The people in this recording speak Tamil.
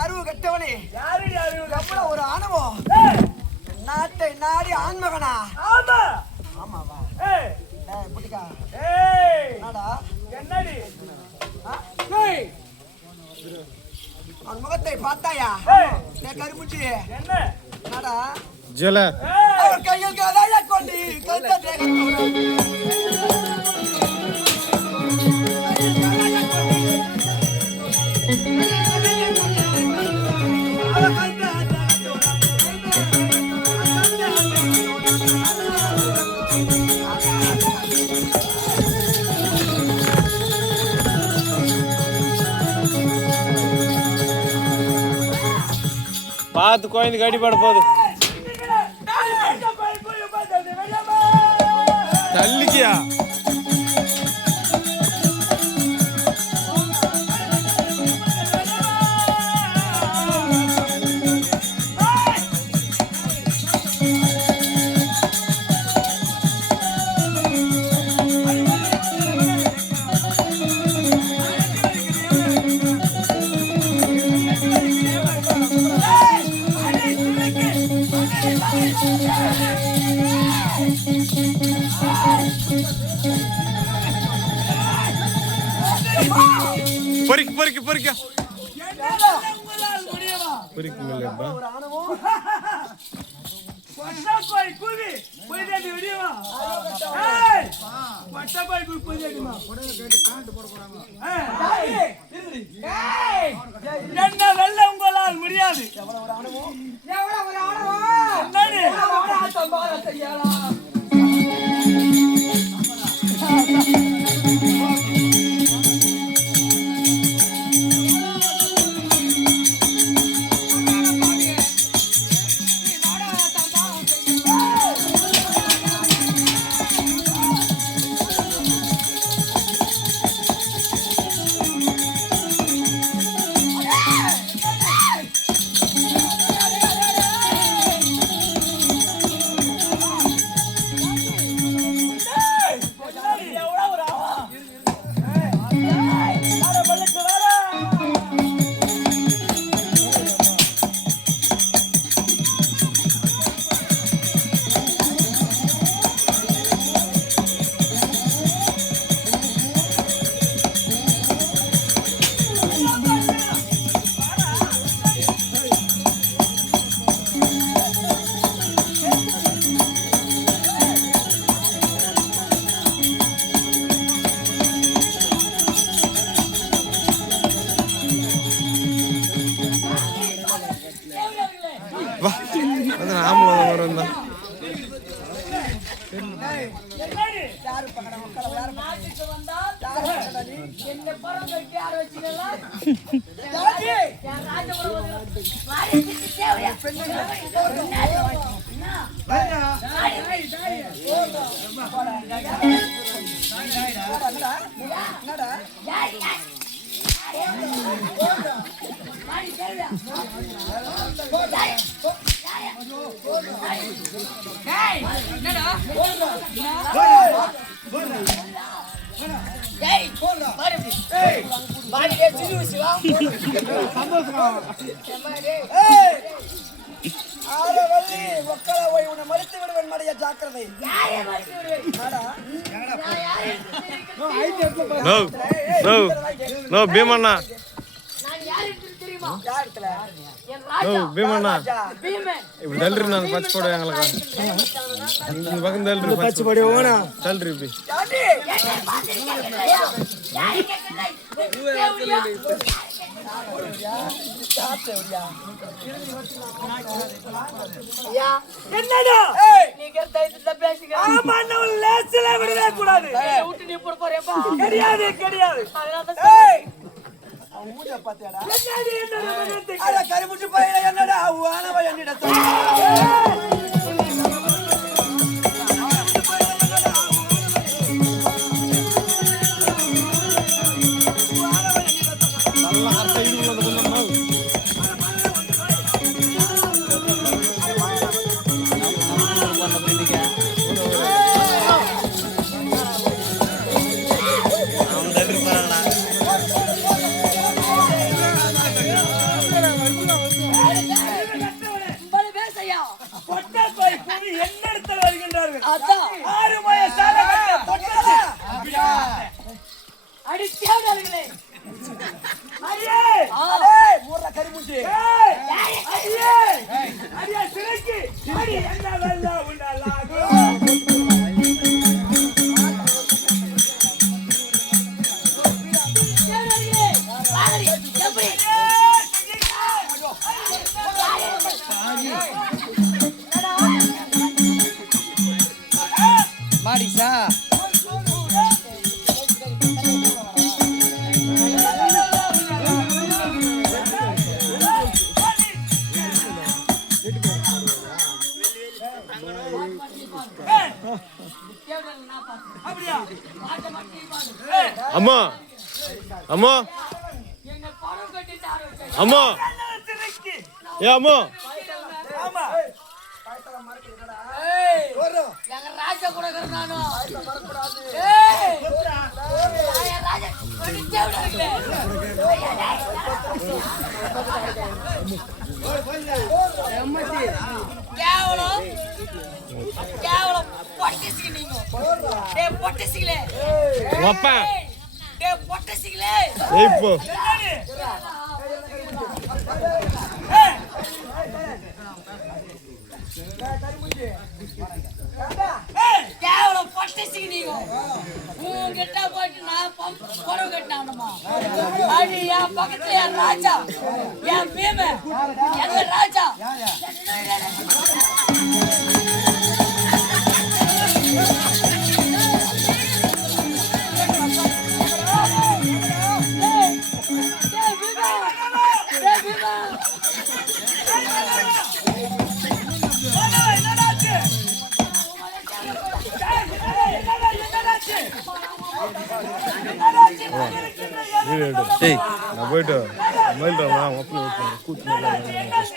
அறிவு கட்டவனே ஒரு ஆணவம் நாட்டை நாடி ஆண்மகனா? ஆமா ஆமாவா? புட்டிக்கா என்னடி அவன் முகத்தை பார்த்தாயா? கருமுச்சி என்ன நாடா ஜல அவர் கையில் கதையா கொண்டு பார்த்து கோயிலுக்கு அடிபட போகுது. தள்ளிக்கியா பொறிக்கு பொறிக்கு பொறிக்க பொறிக்கு இல்லப்பா பட்டப்பாய் குதி போய்தேடி விடியவா பட்டப்பாய் குதி போய்தேடிமா என்ன வெல்ல உங்களால் முடியாது. எவ்வளவு பீமண்ணா பீமண்ணா இப்படி தள்ளுறி நான் பச்சை போட எங்களுக்கு இந்த பக்கம் தள்ளுறி பச்சை போட ஓனா தள்ளுறி இப்படி என்னடா நீங்க தைத்துல பேசிக்க ஆமா நான் லேஸ்ல விடவே கூடாது விட்டு நீ போட போறேப்பா கிடையாது கிடையாது ஏய் அவன் மூஞ்ச பாத்தியாடா என்னடி என்ன அட கருமுச்சி பையல என்னடா வானவ என்னடா அப்படியா மாட்ட மாட்டி பாடு. ஏய், அம்மா அம்மா எங்க பணம் கட்டிட்டு ஆரம்பிச்சேன். அம்மா என்ன திருக்கி ஏ அம்மா ஆமா ஏய், வரும். எங்க ராஜா கூட இருக்கிற நானும். வரக்கூடாது. ஏய், என் ராஜா ஒரு தேவடா இருக்குல்ல. கேவலம் கேவலம் பொட்டசிக்கு நீங்க. டேய் பொட்டசிக்கலே. அப்பா டேய் பொட்டசிக்கலே. ஏய் இப்போ என்னடி கேவலம் பொட்டசிக்கு நீங்க. உங்ககிட்ட போயிட்டு நான் புடவை கட்டினானுமா. அது என் பக்கத்துல என் ராஜா என் பீம எங்க ராஜா. என்னடாச்சு நான் போயிட்டு மயில் கூட்டு